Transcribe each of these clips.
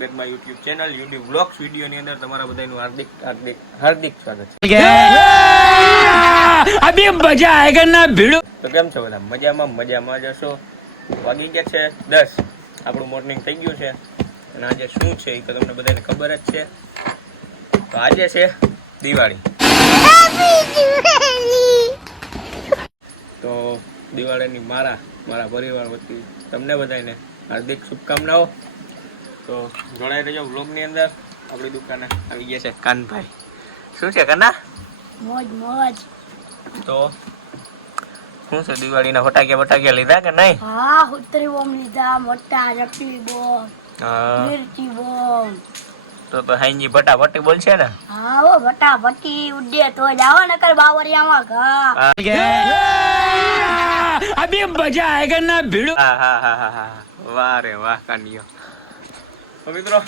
Back my YouTube channel YouTube vlogs વિડીયોની અંદર તમારા બધાનું હાર્દિક સ્વાગત છે. અભી મજા આયેગા ના ભીડો. તો કેમ છો બધા? મજામાં જશો. વાગી ગયા છે 10. આપણું મોર્નિંગ થઈ ગયું છે અને આજે શું છે એ તો તમને બધાને ખબર જ છે. તો આજે છે દિવાળી. તો દિવાળીની મારા પરિવાર વતી તમને બધાને હાર્દિક શુભકામનાઓ. તો જોડાઈ રહેજો વ્લોગની અંદર. આપણી દુકાને આવી ગયા છે કાનભાઈ. શું છે કાના? મોજ. તો શું છે, દિવાળીના ફટાકિયા લીધા કે નહીં? હા, ઉતરી બોમ્બ લીધા, મોટા ચકલી બોમ્બ, હા. મિર્ચી બોમ્બ. તો હાઈજી ફટાફટી બોલશે ને? હા, ઓ ફટાફટી ઉડે તો જાવ નકર બાવરિયામાં ઘા. અભી મજા આયેગા ના ભીડો. હા. વાહ રે વાહ કાનિયો. તો મિત્રો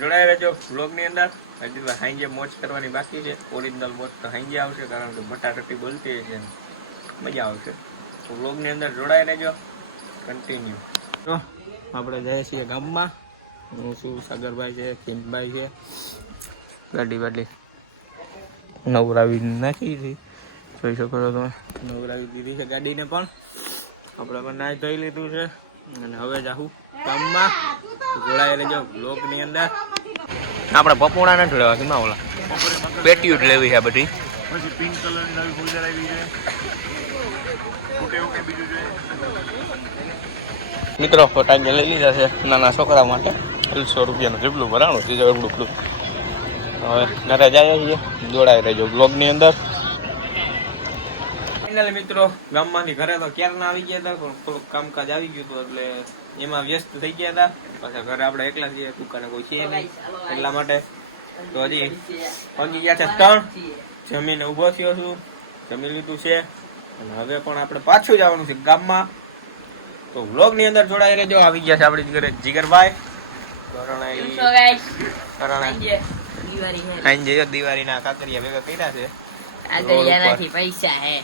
જોડાઈ રહેજો વ્લોગની અંદર. હજી તો હાઈજે મોજ કરવાની બાકી છે. ઓરિજિનલ મોજ તો હાઈજે આવશે, કારણ કે બટાટટી બોલતી છે, મજા આવશે. તો વ્લોગની અંદર જોડાઈ રહેજો કન્ટિન્યુ. તો આપણે જઈએ છીએ ગામમાં. હું છું, સાગરભાઈ છે, કિંતભાઈ છે. ગાડી નવરાવી નાખી છે, જોઈ શકો છો તમે. નવરાવી દીધી છે ગાડીને પણ. આપણે પણ નાઈ ધોઈ લીધું છે અને હવે જાહું ગામમાં. જોડાઈ રહેજો વ્લોગની અંદર. આપણે પપોડા નથી લેવા, કેમાં ઓલા પેટીઓ જ લેવી છે બધી. પછી પિંક કલરની નવી ફોલ્ડર આવી છે. મિત્રો ફટાકિયા લઈ લીધા છે નાના છોકરા માટે. 100 રૂપિયાનું જેટલું ભરાણું છે એવડું. હવે ઘરે જાય છીએ. જોડાઈ રહેજો બ્લોગની અંદર. ફાઇનલી મિત્રો ગામમાંથી ઘરે તો ક્યારના આવી ગયા હતા, પણ થોડુંક કામકાજ આવી ગયું હતું એટલે એમાં વ્યસ્ત થઈ ગયા હતા. પાછા ઘરે આપણે એકલા છીએ, દુકાને કોઈ છે નહીં, એટલા માટે. તો હજી પહોંચી ગયા છે 3. જમીને ઊભો થયો છું, જમી લીધું છે અને હવે પણ આપણે પાછું જવાનું છે ગામમાં. તો વ્લોગ ની અંદર જોડાઈ રહેજો. આવી ગયા છે આપણી ઘરે જીગરભાઈ. દિવાળીના કાકરિયા ભેગા કર્યા છે. પૈસા હે,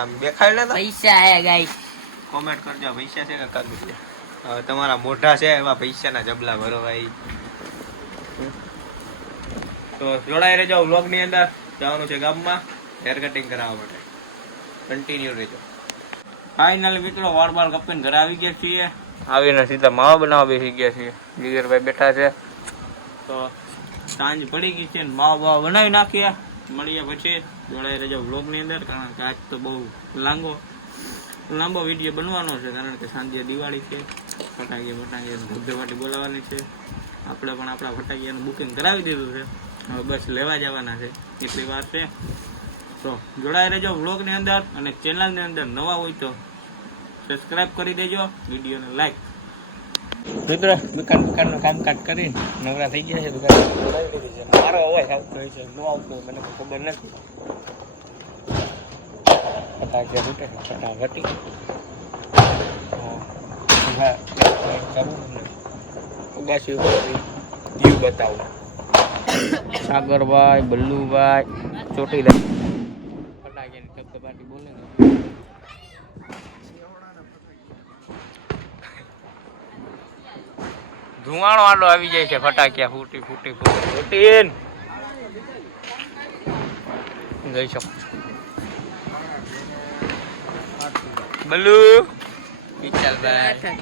આમ દેખાય ને? પૈસા હે ગાઈસ. કોમેન્ટ કરજો પૈસા છે કે કાકરિયા. હવે તમારા મોઢા છે એવા પૈસાના જબલા ભરો ભાઈ. તો જોડાઈ રહેજો વ્લોગ ની અંદર. જવાનું છે ગામમાં હેર કટિંગ કરાવવા માટે. કન્ટિન્યુ રહેજો. ફાઇનલ મિત્રો વાળ કપીને ઘરે આવી ગયા છીએ. આવીને સીધા માવા બનાવવા બેસી ગયા છીએ. જીગરભાઈ બેઠા છે. તો સાંજ પડી ગઈ છે, માવા બનાવી નાખીએ. મળીએ પછી. જોડાઈ રહેજો વ્લોગ ની અંદર, કારણ કે આજ તો બહુ લાંબો વિડીયો બનવાનો છે, કારણ કે સાંજે દિવાળી છે. ફટાકિયા ધબધબાટી બોલાવવાની છે. આપણે પણ આપણા ફટાકિયાનું બુકિંગ કરાવી દીધું છે. હવે બસ લેવા જવાના છે, એટલી વાર છે. તો જોડાઈ રહેજો વ્લોગ ની અંદર. અને ચેનલ ની અંદર નવા હોય તો સબસ્ક્રાઇબ કરી દેજો, વિડીયોને લાઈક. મિત્રો દુકાનનું કામકાજ કરીને નવરા થઈ ગયા છે. દુકાન બોલાવી દીધી છે. મારો અવાજ આવતો હોય છે, ન આવતો હોય મને ખબર નથી. ફટાકિયા તૂટે છે, ફટાફટી. ઉગાસી વ્યૂ બતાવો. સાગરભાઈ, બલ્લુભાઈ, ચોટીલા ફટાકિયાની ધબધબાટી બોલે ને. ધુવાણો આડો આવી જાય છે. ફટાકિયા ફૂટી જઈ શકો છો. બલ્લુ, વિશાલભાઈ,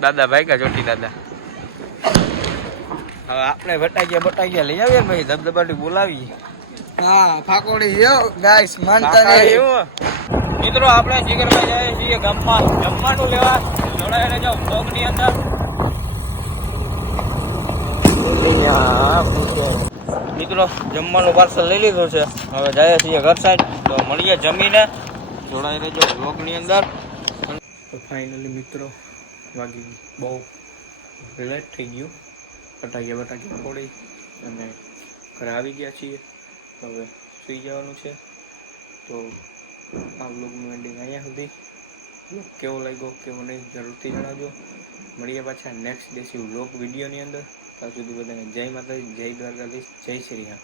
દાદા ભાઈ કા ચોટી દાદા. હવે આપણે ફટાકિયા લઈ આવીએ ભાઈ, ધબધબાટી બોલાવીએ. હા, ફાકોડી ગાઈસ માનતા નહીં. મિત્રો આપણે જીગરભાઈ જાય છીએ ગામમાં જમવાનું લેવા. જોડાઈ રહેજો વ્લોગ ની અંદર. મિત્રો જમવાનું પાર્સલ લઈ લીધું છે. હવે જાય છીએ ઘર સાઈડ. તો મળીએ જમીને. જોડાઈ રહેજો વ્લોગ ની અંદર. તો ફાઇનલી મિત્રો વાગી બહુ લેટ થઈ ગયું. ફટાકિયા ફોડી અને ઘરે આવી ગયા છીએ. હવે સુઈ જવાનું છે. તો આ વ્લોગનું એન્ડિંગ અહીંયા સુધી. કેવો લાગ્યો કેવો નહીં જરૂરથી જણાવજો. મળીએ પાછા નેક્સ્ટ દેશી વ્લોગ વિડીયોની અંદર. ત્યાં સુધી બધાને જય માતાજી, જય દ્વારકાધીશ, જય શ્રી રામ.